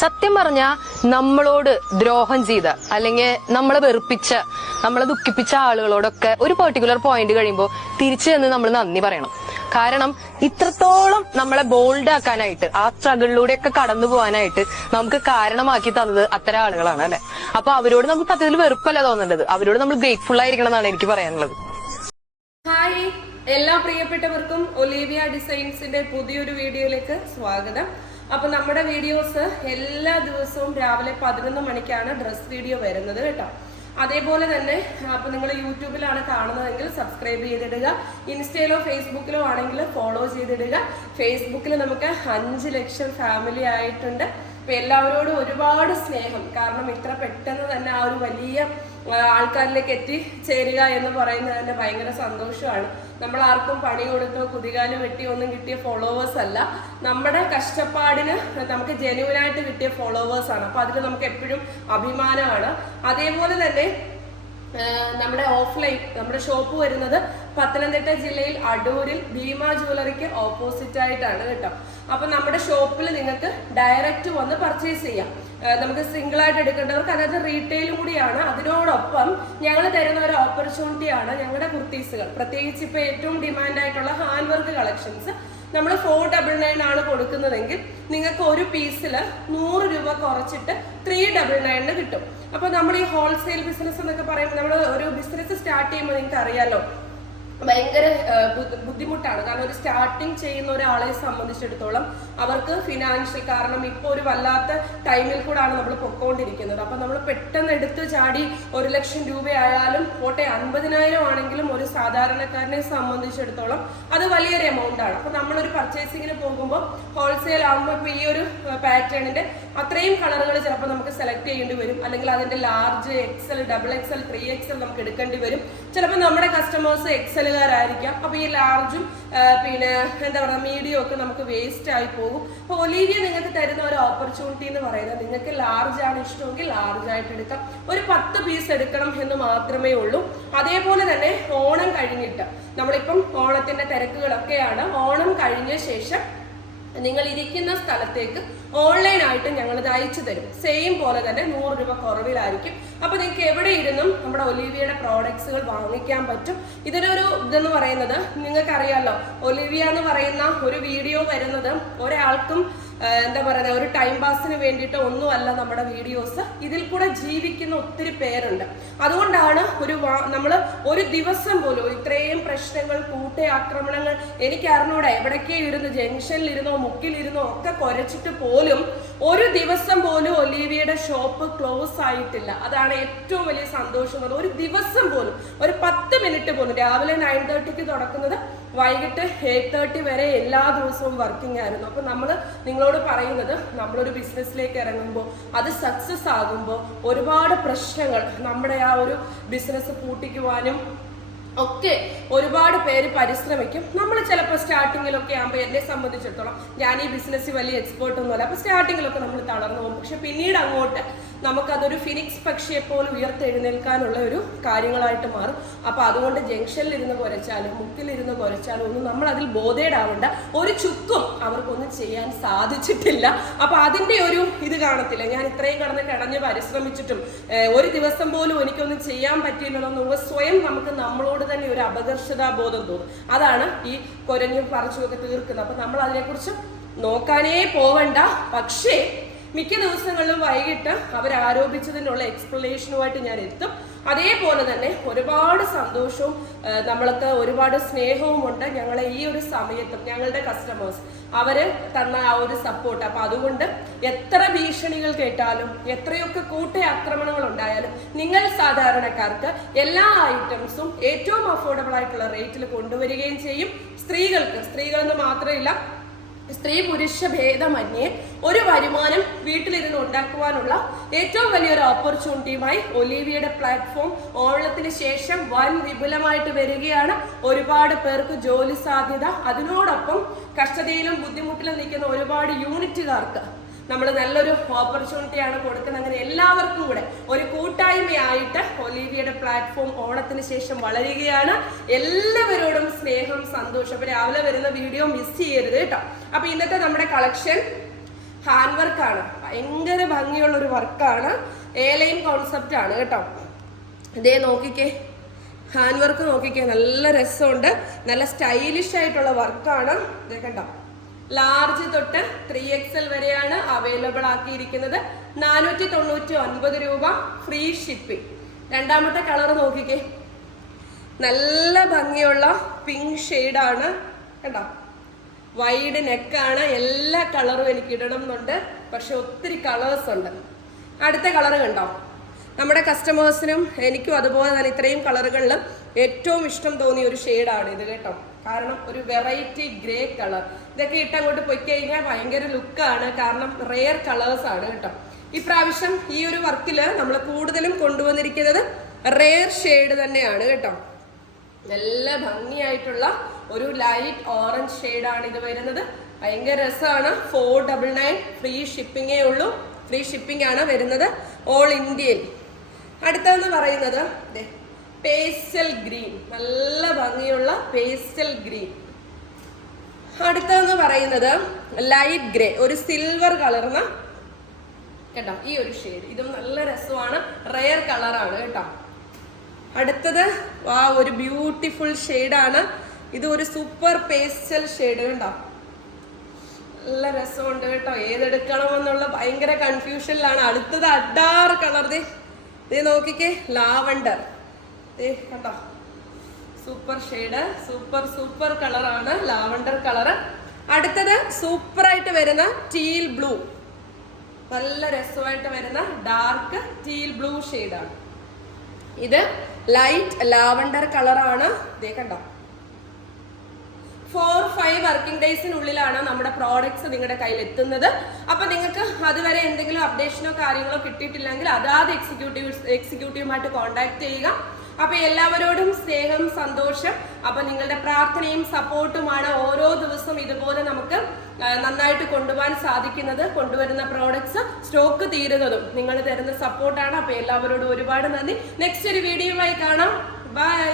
സത്യം പറഞ്ഞ നമ്മളോട് ദ്രോഹം ചെയ്ത അല്ലെങ്കിൽ നമ്മളെ വെറുപ്പിച്ച നമ്മളെ ദുഃഖിപ്പിച്ച ആളുകളോടൊക്കെ ഒരു പെർട്ടിക്കുലർ പോയിന്റ് കഴിയുമ്പോൾ തിരിച്ചു ചെന്ന് നമ്മൾ നന്ദി പറയണം. കാരണം ഇത്രത്തോളം നമ്മളെ ബോൾഡ് ആക്കാനായിട്ട് ആ സ്ട്രഗിളിലൂടെയൊക്കെ കടന്നു പോകാനായിട്ട് നമുക്ക് കാരണമാക്കി തന്നത് അത്തരം ആളുകളാണ് അല്ലെ? അപ്പൊ അവരോട് നമുക്ക് സത്യത്തിൽ വെറുപ്പല്ല തോന്നേണ്ടത്. അവരോട് നമ്മൾ ഗ്രേറ്റ്ഫുൾ ആയിരിക്കണം എന്നാണ് എനിക്ക് പറയാനുള്ളത്. ഹായ്. എല്ലാ പ്രിയപ്പെട്ടവർക്കും ഒലീവിയ ഡിസൈൻസിന്റെ പുതിയൊരു വീഡിയോയിലേക്ക് സ്വാഗതം. അപ്പൊ നമ്മുടെ വീഡിയോസ് എല്ലാ ദിവസവും രാവിലെ പതിനൊന്ന് മണിക്കാണ് ഡ്രസ് വീഡിയോ വരുന്നത് കേട്ടോ. അതേപോലെ തന്നെ അപ്പോൾ നിങ്ങൾ യൂട്യൂബിലാണ് കാണുന്നതെങ്കിൽ സബ്സ്ക്രൈബ് ചെയ്തിടുക. ഇൻസ്റ്റയിലോ ഫേസ്ബുക്കിലോ ആണെങ്കിൽ ഫോളോ ചെയ്തിടുക. ഫേസ്ബുക്കിൽ നമുക്ക് അഞ്ച് ലക്ഷം ഫാമിലി ആയിട്ടുണ്ട്. അപ്പൊ എല്ലാവരോടും ഒരുപാട് സ്നേഹം. കാരണം ഇത്ര പെട്ടെന്ന് തന്നെ ആ ഒരു വലിയ ആൾക്കാരിലേക്ക് എത്തിച്ചേരുക എന്ന് പറയുന്നത് തന്നെ ഭയങ്കര സന്തോഷമാണ്. നമ്മൾ ആർക്കും പണി കൊടുത്തോ കുതികാൽ വെട്ടിയോ ഒന്നും കിട്ടിയ ഫോളോവേഴ്സ് അല്ല. നമ്മുടെ കഷ്ടപ്പാടിന് നമുക്ക് ജെന്യൂനായിട്ട് കിട്ടിയ ഫോളോവേഴ്സ് ആണ്. അപ്പൊ അതിൽ നമുക്ക് എപ്പോഴും അഭിമാനമാണ്. അതേപോലെ തന്നെ നമ്മുടെ ഓഫ്ലൈൻ നമ്മുടെ ഷോപ്പ് വരുന്നത് പത്തനംതിട്ട ജില്ലയിൽ അടൂരിൽ ഭീമ ജ്വല്ലറിക്ക് ഓപ്പോസിറ്റ് ആയിട്ടാണ് കേട്ടോ. അപ്പൊ നമ്മുടെ ഷോപ്പിൽ നിങ്ങൾക്ക് ഡയറക്റ്റ് വന്ന് പർച്ചേസ് ചെയ്യാം. നമുക്ക് സിംഗിൾ ആയിട്ട് എടുക്കേണ്ടവർക്ക് അതായത് റീറ്റെയിലും കൂടിയാണ്. അതിനോടൊപ്പം ഞങ്ങൾ തരുന്ന ഒരു ഓപ്പർച്യൂണിറ്റിയാണ് ഞങ്ങളുടെ കുർത്തീസുകൾ. പ്രത്യേകിച്ച് ഇപ്പൊ ഏറ്റവും ഡിമാൻഡ് ആയിട്ടുള്ള ഹാൻഡ് വർക്ക് കളക്ഷൻസ് നമ്മൾ ഫോർ ഡബിൾ നയൻ ആണ് കൊടുക്കുന്നതെങ്കിൽ നിങ്ങൾക്ക് ഒരു പീസിൽ നൂറ് രൂപ കുറച്ചിട്ട് ത്രീ ഡബിൾ നയനിന് കിട്ടും. അപ്പൊ നമ്മൾ ഈ ഹോൾസെയിൽ ബിസിനസ് എന്നൊക്കെ പറയുമ്പോൾ നമ്മൾ ഒരു ബിസിനസ് സ്റ്റാർട്ട് ചെയ്യുമ്പോൾ നിങ്ങൾക്ക് അറിയാലോ. ഭയങ്കര ബുദ്ധിമുട്ടാണ്. കാരണം ഒരു സ്റ്റാർട്ടിങ് ചെയ്യുന്ന ഒരാളെ സംബന്ധിച്ചിടത്തോളം അവർക്ക് ഫിനാൻഷ്യൽ കാരണം ഇപ്പോൾ ഒരു വല്ലാത്ത ടൈമിൽ കൂടെ ആണ് നമ്മൾ പൊക്കോണ്ടിരിക്കുന്നത്. അപ്പൊ നമ്മൾ പെട്ടെന്ന് എടുത്ത് ചാടി ഒരു ലക്ഷം രൂപയായാലും പോട്ടെ അൻപതിനായിരം ആണെങ്കിലും ഒരു സാധാരണക്കാരനെ സംബന്ധിച്ചിടത്തോളം അത് വലിയൊരു എമൗണ്ട് ആണ്. അപ്പൊ നമ്മളൊരു പർച്ചേസിങ്ങിന് പോകുമ്പോൾ ഹോൾസെയിൽ ആകുമ്പോൾ ഇപ്പൊ ഈ ഒരു പാറ്റേണിന്റെ അത്രയും കളറുകൾ ചിലപ്പോൾ നമുക്ക് സെലക്ട് ചെയ്യേണ്ടി വരും. അല്ലെങ്കിൽ അതിന്റെ large XL double XL three XL നമുക്ക് എടുക്കേണ്ടി വരും. ചിലപ്പോൾ നമ്മുടെ കസ്റ്റമേഴ്സ് എക്സലുകാരായിരിക്കാം അപ്പൊ ഈ ലാർജും പിന്നെ എന്താ പറയുക മീഡിയം ഒക്കെ നമുക്ക് വേസ്റ്റ് ആയി പോകും. അപ്പൊ ഒലീവിയ നിങ്ങൾക്ക് തരുന്ന ഒരു ഓപ്പർച്യൂണിറ്റി എന്ന് പറയുന്നത് നിങ്ങൾക്ക് ലാർജ് ആണ് ഇഷ്ടമെങ്കിൽ ലാർജ് ആയിട്ട് എടുക്കാം. ഒരു പത്ത് പീസ് എടുക്കണം എന്ന് മാത്രമേ ഉള്ളൂ. അതേപോലെ തന്നെ ഓണം കഴിഞ്ഞിട്ട് നമ്മളിപ്പം ഓണത്തിന്റെ തിരക്കുകളൊക്കെയാണ്. ഓണം കഴിഞ്ഞ ശേഷം നിങ്ങൾ ഇരിക്കുന്ന സ്ഥലത്തേക്ക് ഓൺലൈൻ ആയിട്ട് ഞങ്ങൾ ഇത് അയച്ചു തരും. സെയിം പോലെ തന്നെ നൂറ് രൂപ കുറവിലായിരിക്കും. അപ്പൊ നിങ്ങൾക്ക് എവിടെ ഇരുന്നും നമ്മുടെ ഒലിവിയയുടെ പ്രോഡക്ട്സുകൾ വാങ്ങിക്കാൻ പറ്റും. ഇതിനൊരു ഇതെന്ന് പറയുന്നത് നിങ്ങൾക്ക് അറിയാലോ ഒലിവിയ എന്ന് പറയുന്ന ഒരു വീഡിയോ വരുന്നത് ഒരാൾക്കും എന്താ പറയുക ഒരു ടൈം പാസിന് വേണ്ടിയിട്ട് ഒന്നുമല്ല നമ്മുടെ വീഡിയോസ് ഇതിൽ കൂടെ ജീവിക്കുന്ന ഒത്തിരി പേരുണ്ട്. അതുകൊണ്ടാണ് ഒരു നമ്മൾ ഒരു ദിവസം പോലും ഇത്രയും പ്രശ്നങ്ങൾ കൂട്ടയാക്രമണങ്ങൾ എനിക്ക് അറിഞ്ഞൂടെ. എവിടേക്കേ ഇരുന്ന് ജംഗ്ഷനിൽ ഇരുന്നോ മുക്കിലിരുന്നോ ഒക്കെ കുരച്ചിട്ട് പോലും ഒരു ദിവസം പോലും ഒലീവിയുടെ ഷോപ്പ് ക്ലോസ് ആയിട്ടില്ല. അതാണ് ഏറ്റവും വലിയ സന്തോഷം ഒരു ദിവസം പോലും ഒരു പത്ത് മിനിറ്റ് പോലും. രാവിലെ നയൻ തേർട്ടിക്ക് തുടക്കുന്നത് വൈകിട്ട് എയ്റ്റ് തേർട്ടി വരെ എല്ലാ ദിവസവും വർക്കിംഗ് ആയിരുന്നു. അപ്പൊ നമ്മൾ നിങ്ങളോട് പറയുന്നത് നമ്മളൊരു ബിസിനസ്സിലേക്ക് ഇറങ്ങുമ്പോൾ അത് സക്സസ് ആകുമ്പോൾ ഒരുപാട് പ്രശ്നങ്ങൾ നമ്മുടെ ആ ഒരു ബിസിനസ് പൂട്ടിക്കുവാനും ഒക്കെ ഒരുപാട് പേര് പരിശ്രമിക്കും. നമ്മൾ ചിലപ്പോൾ സ്റ്റാർട്ടിങ്ങിലൊക്കെ ആകുമ്പോൾ എന്നെ സംബന്ധിച്ചിടത്തോളം ഞാൻ ഈ ബിസിനസ്സിൽ വലിയ എക്സ്പേർട്ട് ഒന്നുമല്ല. അപ്പോൾ സ്റ്റാർട്ടിങ്ങിലൊക്കെ നമ്മൾ തളർന്നു പോകും. പക്ഷെ പിന്നീട് അങ്ങോട്ട് നമുക്കതൊരു ഫിനിക്സ് പക്ഷിയെ പോലെ ഉയർത്തെഴുന്നേൽക്കാനുള്ള ഒരു കാര്യങ്ങളായിട്ട് മാറും. അപ്പോൾ അതുകൊണ്ട് ജംഗ്ഷനിൽ ഇരുന്ന് കുരച്ചാലും മുക്കിലിരുന്ന് കുരച്ചാലും ഒന്നും നമ്മൾ അതിൽ ബോധേഡാവണ്ട ഒരു ചുക്കും അവർക്കൊന്നും ചെയ്യാൻ സാധിച്ചിട്ടില്ല. അപ്പൊ അതിന്റെ ഒരു ഇത് കാണത്തില്ല. ഞാൻ ഇത്രയും കടന്ന് കിടഞ്ഞ് പരിശ്രമിച്ചിട്ടും ഒരു ദിവസം പോലും എനിക്കൊന്നും ചെയ്യാൻ പറ്റിയില്ലല്ലോ എന്നുള്ള സ്വയം നമുക്ക് നമ്മളോട് തന്നെ ഒരു അപകർഷതാബോധം തോന്നും. അതാണ് ഈ കൊരഞ്ഞും പറിച്ചുമൊക്കെ തീർക്കുന്നത്. അപ്പൊ നമ്മൾ അതിനെക്കുറിച്ച് നോക്കാനേ പോവണ്ട. പക്ഷേ മിക്ക ദിവസങ്ങളിലും വൈകിട്ട് അവരാരോപിച്ചതിനുള്ള എക്സ്പ്ലനേഷനുമായിട്ട് ഞാൻ എത്തും. അതേപോലെ തന്നെ ഒരുപാട് സന്തോഷവും നമ്മൾക്ക് ഒരുപാട് സ്നേഹവും ഉണ്ട് ഞങ്ങളെ ഈ ഒരു സമയത്തും ഞങ്ങളുടെ കസ്റ്റമേഴ്സ് അവർ തന്ന ആ ഒരു സപ്പോർട്ട് അപ്പൊ അതുകൊണ്ട് എത്ര ഭീഷണികൾ കേട്ടാലും എത്രയൊക്കെ കൂട്ട ആക്രമണങ്ങൾ ഉണ്ടായാലും നിങ്ങൾ സാധാരണക്കാർക്ക് എല്ലാ ഐറ്റംസും ഏറ്റവും അഫോർഡബിൾ ആയിട്ടുള്ള റേറ്റിൽ കൊണ്ടുവരികയും ചെയ്യും. സ്ത്രീകൾക്ക് സ്ത്രീകളെന്ന് മാത്രമല്ല സ്ത്രീ പുരുഷ ഭേദമന്യേ ഒരു വരുമാനം വീട്ടിലിരുന്ന് ഉണ്ടാക്കുവാനുള്ള ഏറ്റവും വലിയൊരു ഓപ്പർച്യൂണിറ്റിയുമായി ഒലീവിയയുടെ പ്ലാറ്റ്ഫോം ഓണത്തിന് ശേഷം വൻ വിപുലമായിട്ട് വരികയാണ്. ഒരുപാട് പേർക്ക് ജോലി സാധ്യത. അതിനോടൊപ്പം കഷ്ടതയിലും ബുദ്ധിമുട്ടിലും നിൽക്കുന്ന ഒരുപാട് യൂണിറ്റുകാർക്ക് നമ്മൾ നല്ലൊരു ഓപ്പർച്യൂണിറ്റിയാണ് കൊടുക്കുന്നത്. അങ്ങനെ എല്ലാവർക്കും കൂടെ ഒരു കൂട്ടായ്മയായിട്ട് ഒലീവിയയുടെ പ്ലാറ്റ്ഫോം ഓണത്തിന് ശേഷം വളരുകയാണ്. എല്ലാവരോടും സ്നേഹം സന്തോഷം അപ്പൊ രാവിലെ വരുന്ന വീഡിയോ മിസ് ചെയ്യരുത് കേട്ടോ. അപ്പൊ ഇന്നത്തെ നമ്മുടെ കളക്ഷൻ ഹാൻഡ് വർക്കാണ് ഭയങ്കര ഭംഗിയുള്ള ഒരു വർക്കാണ് ഏലയും കോൺസെപ്റ്റ് ആണ് കേട്ടോ. ഇതേ നോക്കിക്കേ. ഹാൻഡ് വർക്ക് നോക്കിക്കേ. നല്ല രസമുണ്ട്. നല്ല സ്റ്റൈലിഷ് ആയിട്ടുള്ള വർക്കാണ് ഇതേ കണ്ടോ. ലാർജ് തൊട്ട് ത്രീ എക്സൽ വരെയാണ് അവൈലബിൾ ആക്കിയിരിക്കുന്നത്. നാനൂറ്റി തൊണ്ണൂറ്റി ഒൻപത് രൂപ ഫ്രീ ഷിപ്പിംഗ് രണ്ടാമത്തെ കളർ നോക്കിക്കേ. നല്ല ഭംഗിയുള്ള പിങ്ക് ഷെയ്ഡാണ് കേട്ടോ വൈഡ് നെക്കാണ് എല്ലാ കളറും എനിക്ക് ഇടണം എന്നുണ്ട് പക്ഷെ ഒത്തിരി കളേഴ്സ് ഉണ്ട്. അടുത്ത കളർ കണ്ടോ? നമ്മുടെ കസ്റ്റമേഴ്സിനും എനിക്കും അതുപോലെ തന്നെ ഇത്രയും കളറുകളിൽ ഏറ്റവും ഇഷ്ടം തോന്നിയ ഒരു ഷെയ്ഡാണ് ഇത് കേട്ടോ. കാരണം ഒരു വെറൈറ്റി ഗ്രേ കളർ ഇതൊക്കെ ഇട്ട് അങ്ങോട്ട് പോയി കഴിഞ്ഞാൽ ഭയങ്കര ലുക്കാണ് കാരണം റെയർ കളേഴ്സാണ് കേട്ടോ. ഇപ്രാവശ്യം ഈ ഒരു വർക്കിൽ നമ്മൾ കൂടുതലും കൊണ്ടുവന്നിരിക്കുന്നത് റെയർ ഷെയ്ഡ് തന്നെയാണ് കേട്ടോ. നല്ല ഭംഗിയായിട്ടുള്ള ഒരു ലൈറ്റ് ഓറഞ്ച് ഷെയ്ഡാണ് ഇത് വരുന്നത്. ഭയങ്കര രസമാണ്. ഫോർ ഡബിൾ നയൻ ഫ്രീ ഷിപ്പിങ്ങേ ഉള്ളൂ. ഫ്രീ ഷിപ്പിംഗ് ആണ് വരുന്നത്. ഓൾ ഇന്ത്യയിൽ അടുത്തതെന്ന് പറയുന്നത് പേസ്റ്റൽ ഗ്രീൻ നല്ല ഭംഗിയുള്ള പേസ്റ്റൽ ഗ്രീൻ അടുത്തതെന്ന് പറയുന്നത് ലൈറ്റ് ഗ്രേ ഒരു സിൽവർ കളർന്ന കേട്ടോ ഈ ഒരു ഷെയ്ഡ് ഇതും നല്ല രസമാണ്. റെയർ കളറാണ് കേട്ടോ. അടുത്തത് ആ ഒരു ബ്യൂട്ടിഫുൾ ഷെയ്ഡാണ് ഇത് ഒരു സൂപ്പർ പേസ്റ്റൽ ഷെയ്ഡ് കണ്ടോ? നല്ല രസമുണ്ട് കേട്ടോ. ഏതെടുക്കണം എന്നുള്ള ഭയങ്കര കൺഫ്യൂഷനിലാണ് അടുത്തത് അഡാർ കളർ ദേ. ദേ നോക്കിക്കേ ലാവണ്ടർ. ദേ കണ്ടോ? സൂപ്പർ ഷെയ്ഡ് സൂപ്പർ സൂപ്പർ കളറാണ് ലാവണ്ടർ കളർ അടുത്തത് സൂപ്പറായിട്ട് വരുന്ന ടീൽ ബ്ലൂ നല്ല രസമായിട്ട് വരുന്ന ഡാർക്ക് ടീൽ ബ്ലൂ ഷെയ്ഡാണ് ഇത് ലൈറ്റ് ലാവണ്ടർ കളറാണ് ഇതേ കണ്ടോ? ഫോർ ഫൈവ് വർക്കിംഗ് ഡേയ്സിനുള്ളിലാണ് നമ്മുടെ പ്രോഡക്ട്സ് നിങ്ങളുടെ കയ്യിൽ എത്തുന്നത്. അപ്പൊ നിങ്ങൾക്ക് അതുവരെ എന്തെങ്കിലും അപ്ഡേഷനോ കാര്യങ്ങളോ കിട്ടിയിട്ടില്ലെങ്കിൽ അതാത് എക്സിക്യൂട്ടീവ് എക്സിക്യൂട്ടീവുമായിട്ട് കോൺടാക്ട് ചെയ്യുക. അപ്പൊ എല്ലാവരോടും സ്നേഹം സന്തോഷം. അപ്പൊ നിങ്ങളുടെ പ്രാർത്ഥനയും സപ്പോർട്ടുമാണ് ഓരോ ദിവസവും ഇതുപോലെ നമുക്ക് നന്നായിട്ട് കൊണ്ടുപോകാൻ സാധിക്കുന്നത്. കൊണ്ടുവരുന്ന പ്രോഡക്ട്സ് സ്റ്റോക്ക് തീരുന്നതും. നിങ്ങൾ തരുന്ന സപ്പോർട്ടാണ് അപ്പൊ എല്ലാവരോടും ഒരുപാട് നന്ദി. നെക്സ്റ്റ് ഒരു വീഡിയോ ആയി കാണാം. ബൈ